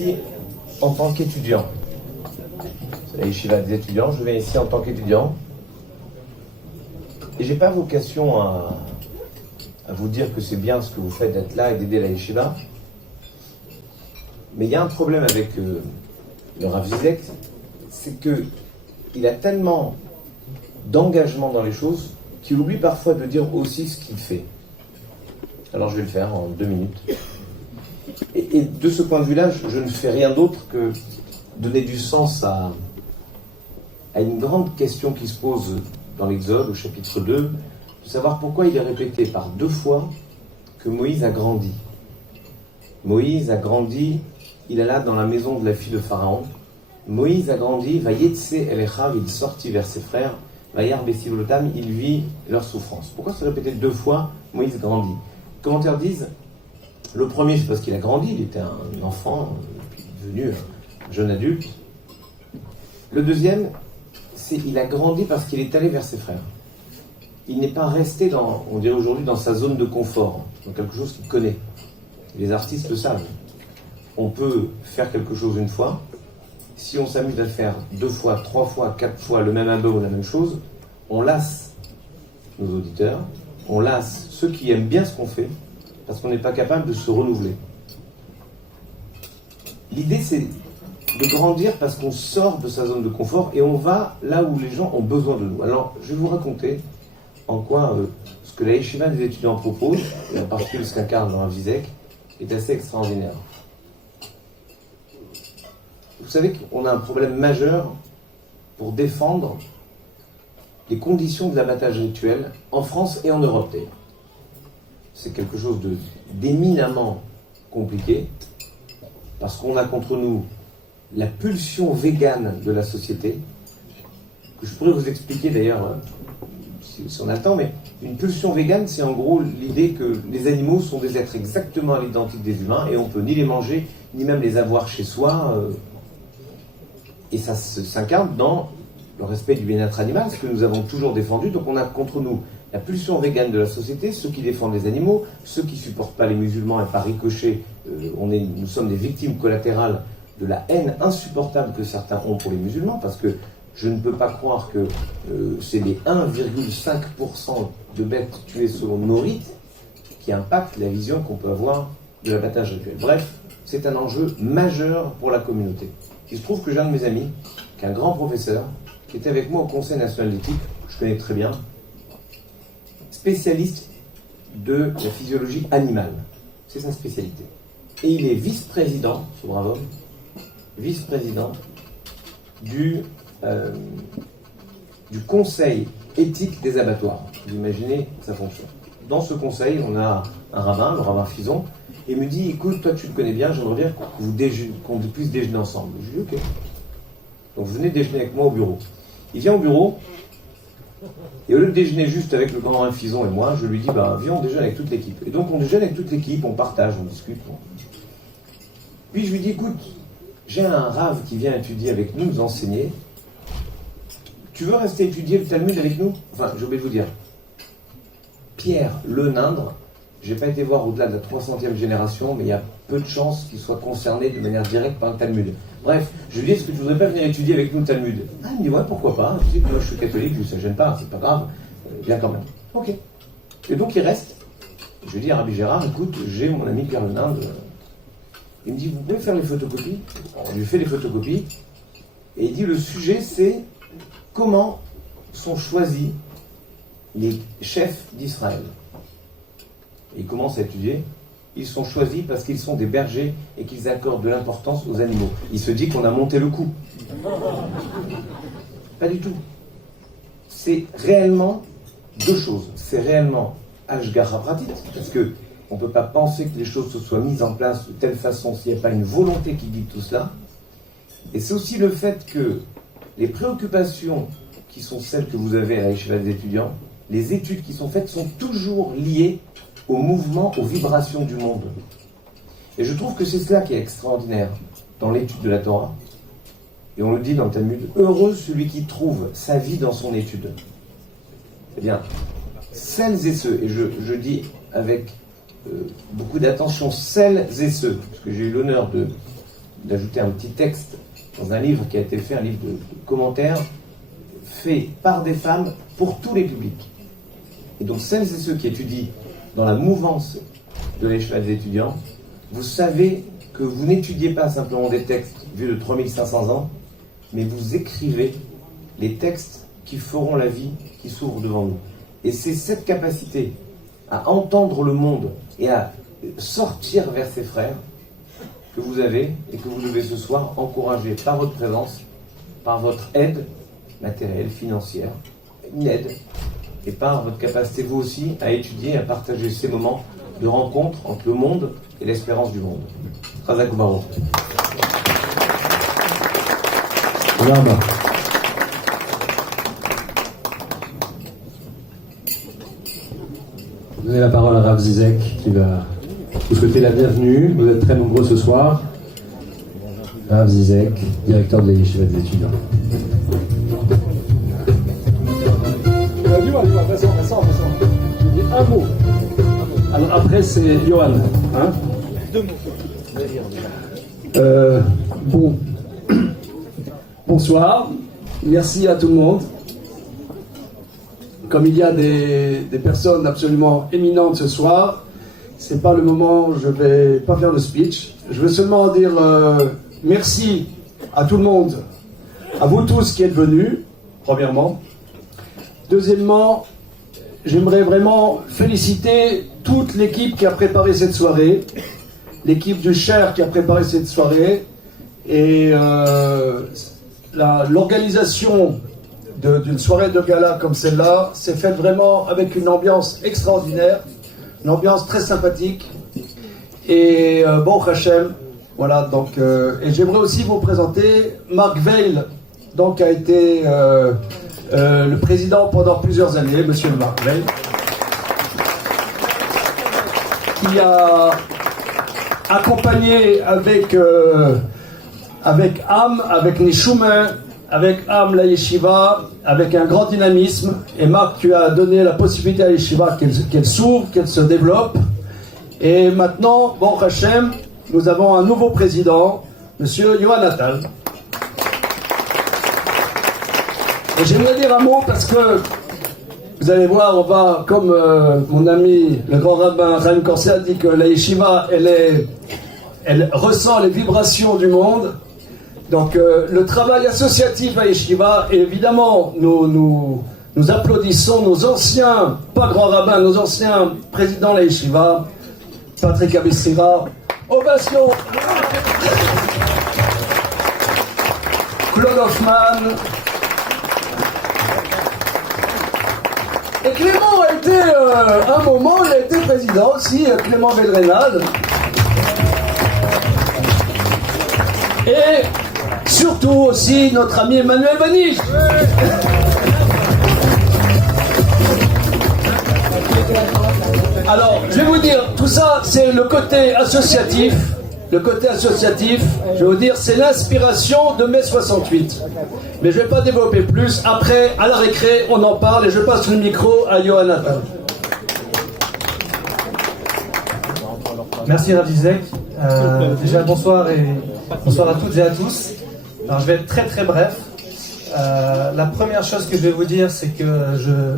ici en tant qu'étudiant. C'est la yeshiva des étudiants, je viens ici en tant qu'étudiant. Et j'ai pas vocation à vous dire que c'est bien ce que vous faites d'être là et d'aider la yeshiva. Mais il y a un problème avec le Rav Zizek, c'est qu'il a tellement d'engagement dans les choses qu'il oublie parfois de dire aussi ce qu'il fait. Alors je vais le faire en 2 minutes. Et de ce point de vue-là, je ne fais rien d'autre que donner du sens à une grande question qui se pose dans l'Exode, au chapitre 2, de savoir pourquoi il est répété par 2 fois que Moïse a grandi. Moïse a grandi, il alla dans la maison de la fille de Pharaon. Moïse a grandi, Vayetse el Echav, il sortit vers ses frères, Vayar Besilotam, il vit leur souffrance. Pourquoi se répéter 2 fois Moïse grandit? Les commentaires disent, le premier c'est parce qu'il a grandi, il était un enfant, puis devenu un jeune adulte. Le deuxième, c'est qu'il a grandi parce qu'il est allé vers ses frères. Il n'est pas resté dans, on dirait aujourd'hui, dans sa zone de confort, dans quelque chose qu'il connaît. Les artistes le savent. On peut faire quelque chose une fois. Si on s'amuse à faire 2 fois, 3 fois, 4 fois le même album ou la même chose, on lasse nos auditeurs, on lasse ceux qui aiment bien ce qu'on fait, parce qu'on n'est pas capable de se renouveler. L'idée, c'est de grandir parce qu'on sort de sa zone de confort et on va là où les gens ont besoin de nous. Alors, je vais vous raconter en quoi ce que la yeshiva des étudiants propose, et en particulier ce qu'incarne dans Rav Zizek, est assez extraordinaire. Vous savez qu'on a un problème majeur pour défendre les conditions de l'abattage rituel en France et en Europe d'ailleurs. C'est quelque chose d'éminemment compliqué parce qu'on a contre nous la pulsion végane de la société, que je pourrais vous expliquer d'ailleurs si on a le temps, mais une pulsion végane, c'est en gros l'idée que les animaux sont des êtres exactement à l'identique des humains et on peut ni les manger, ni même les avoir chez soi. Et ça s'incarne dans le respect du bien-être animal, ce que nous avons toujours défendu. Donc on a contre nous la pulsion végane de la société, ceux qui défendent les animaux, ceux qui ne supportent pas les musulmans et par ricochet, nous sommes des victimes collatérales de la haine insupportable que certains ont pour les musulmans, parce que je ne peux pas croire que c'est les 1,5% de bêtes tuées selon nos rites qui impactent la vision qu'on peut avoir de l'abattage rituel. Bref, c'est un enjeu majeur pour la communauté. Il se trouve que j'ai un de mes amis, qui est un grand professeur, qui était avec moi au Conseil national d'éthique, que je connais très bien, spécialiste de la physiologie animale. C'est sa spécialité. Et il est vice-président, ce brave homme, vice-président du Conseil éthique des abattoirs. Vous imaginez que ça fonctionne. Dans ce conseil, on a un rabbin, le rabbin Fison, et il me dit, écoute, toi tu le connais bien, j'aimerais bien qu'on puisse déjeuner ensemble. Je lui dis, ok. Donc venez déjeuner avec moi au bureau. Il vient au bureau, et au lieu de déjeuner juste avec le grand rabbin Fison et moi, je lui dis, viens, on déjeune avec toute l'équipe. Et donc on déjeune avec toute l'équipe, on partage, on discute. Puis je lui dis, écoute, j'ai un rave qui vient étudier avec nous, nous enseigner. Tu veux rester étudier le Talmud avec nous? Enfin, j'ai oublié de vous dire. Pierre Le Nindre, j'ai pas été voir au-delà de la 300e génération, mais il y a peu de chances qu'il soit concerné de manière directe par le Talmud. Bref, je lui dis, est-ce que tu voudrais pas venir étudier avec nous le Talmud? Ah, il me dit, ouais, pourquoi pas. Je dis, moi je suis catholique, ça ne gêne pas, c'est pas grave. Viens quand même. Ok. Et donc il reste. Je lui dis à Rabbi Gérard, écoute, j'ai mon ami Pierre Le Nindre. Il me dit, vous pouvez faire les photocopies? On lui fait les photocopies. Et il dit, le sujet c'est comment sont choisis les chefs d'Israël. Et il commence à étudier. Ils sont choisis parce qu'ils sont des bergers et qu'ils accordent de l'importance aux animaux. Il se dit qu'on a monté le coup. Pas du tout. C'est réellement 2 choses. C'est réellement Ashgara Pratit, parce que on ne peut pas penser que les choses se soient mises en place de telle façon s'il n'y a pas une volonté qui guide tout cela. Et c'est aussi le fait que les préoccupations qui sont celles que vous avez à la yeshiva des étudiants, les études qui sont faites sont toujours liées au mouvement, aux vibrations du monde. Et je trouve que c'est cela qui est extraordinaire dans l'étude de la Torah. Et on le dit dans le Talmud, heureux celui qui trouve sa vie dans son étude. Eh bien, celles et ceux, et je dis avec beaucoup d'attention, celles et ceux, parce que j'ai eu l'honneur d'ajouter un petit texte dans un livre qui a été fait, un livre de commentaires, fait par des femmes pour tous les publics. Et donc celles et ceux qui étudient dans la mouvance de l'échelle des étudiants, vous savez que vous n'étudiez pas simplement des textes vus de 3500 ans, mais vous écrivez les textes qui feront la vie qui s'ouvre devant nous. Et c'est cette capacité à entendre le monde et à sortir vers ses frères que vous avez et que vous devez ce soir encourager par votre présence, par votre aide matérielle, financière, une aide, et par votre capacité vous aussi à étudier et à partager ces moments de rencontre entre le monde et l'espérance du monde. Razak Baro. Vous donnez la parole à Rav Zizek qui va vous souhaiter la bienvenue. Vous êtes très nombreux ce soir. Rav Zizek, directeur de la Yeshiva des étudiants. Je dis un mot. Alors après c'est Johan. Hein? 2 mots. Bon. Bonsoir. Merci à tout le monde. Comme il y a des personnes absolument éminentes ce soir, c'est pas le moment, je vais pas faire le speech. Je veux seulement dire merci à tout le monde, à vous tous qui êtes venus, premièrement. Deuxièmement, j'aimerais vraiment féliciter toute l'équipe qui a préparé cette soirée, l'équipe du Cher qui a préparé cette soirée, et l'organisation d'une soirée de gala comme celle-là s'est faite vraiment avec une ambiance extraordinaire, une ambiance très sympathique, et bon Hachem, voilà, donc, et j'aimerais aussi vous présenter Marc Veil, donc qui a été le président pendant plusieurs années, monsieur Marc Veil, qui a accompagné avec âme, avec Nishume, avec âme la yeshiva, avec un grand dynamisme. Et Marc, tu as donné la possibilité à la yeshiva qu'elle s'ouvre, qu'elle se développe. Et maintenant, bon Hachem, nous avons un nouveau président, monsieur Yohan Attal. Et j'aimerais dire un mot parce que vous allez voir, on va, comme mon ami le grand rabbin Chaim Corset a dit que la yeshiva, elle ressent les vibrations du monde. Donc le travail associatif à Yeshiva, et évidemment nous applaudissons nos anciens, pas grands rabbins, nos anciens présidents de la Yeshiva, Patrick Abessira, ovation, Claude Hoffman, et Clément a été, un moment, il a été président aussi, Clément Velrenal. Et surtout aussi notre ami Emmanuel Banich. Alors, je vais vous dire, tout ça, c'est le côté associatif. Le côté associatif, je vais vous dire, c'est l'inspiration de mai 68. Mais je ne vais pas développer plus. Après, à la récré, on en parle et je passe le micro à Yohan Attal. Merci Rav Zizek. Déjà bonsoir à toutes et à tous. Alors, je vais être très très bref. La première chose que je vais vous dire, c'est que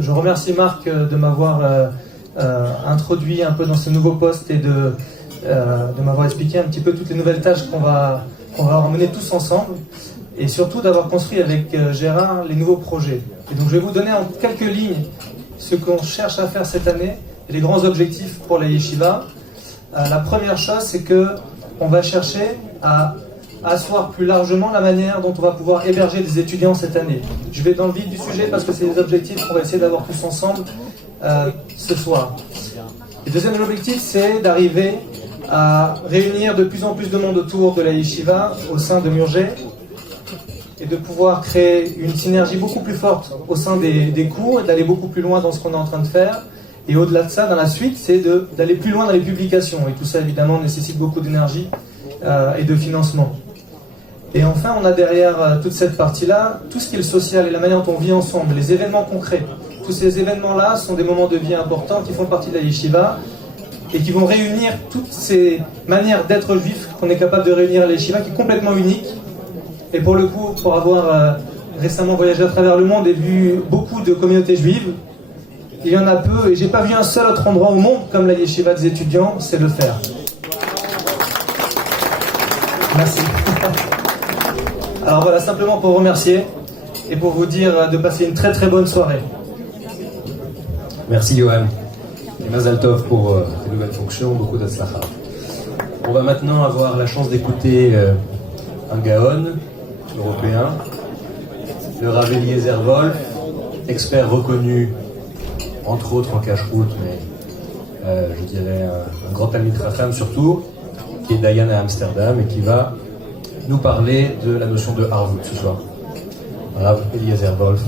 je remercie Marc de m'avoir introduit un peu dans ce nouveau poste et de m'avoir expliqué un petit peu toutes les nouvelles tâches qu'on va emmener tous ensemble, et surtout d'avoir construit avec Gérard les nouveaux projets. Et donc je vais vous donner en quelques lignes ce qu'on cherche à faire cette année et les grands objectifs pour la Yeshiva. La première chose, c'est que on va chercher à asseoir plus largement la manière dont on va pouvoir héberger des étudiants cette année. Je vais dans le vif du sujet parce que c'est des objectifs qu'on va essayer d'avoir tous ensemble ce soir. Le deuxième objectif, c'est d'arriver à réunir de plus en plus de monde autour de la Yeshiva au sein de Murger et de pouvoir créer une synergie beaucoup plus forte au sein des cours et d'aller beaucoup plus loin dans ce qu'on est en train de faire. Et au-delà de ça, dans la suite, c'est d'aller plus loin dans les publications. Et tout ça, évidemment, nécessite beaucoup d'énergie et de financement. Et enfin, on a derrière toute cette partie-là, tout ce qui est le social et la manière dont on vit ensemble, les événements concrets. Tous ces événements-là sont des moments de vie importants qui font partie de la yeshiva. et qui vont réunir toutes ces manières d'être juif qu'on est capable de réunir à l'Yeshiva, qui est complètement unique. Et pour le coup, pour avoir récemment voyagé à travers le monde et vu beaucoup de communautés juives, il y en a peu, et j'ai pas vu un seul autre endroit au monde comme la Yeshiva des étudiants, c'est le faire. Merci. Alors voilà, simplement pour remercier et pour vous dire de passer une très très bonne soirée. Merci Johan. Et Mazal Tov pour tes nouvelles fonctions, beaucoup d'Atzlacha. On va maintenant avoir la chance d'écouter un Gaon européen, le Rav Eliezer Wolf, expert reconnu entre autres en cache-route, mais je dirais un grand Talmid Chacham surtout, qui est Dayan à Amsterdam et qui va nous parler de la notion de Harvut ce soir. Rav Eliezer Wolf.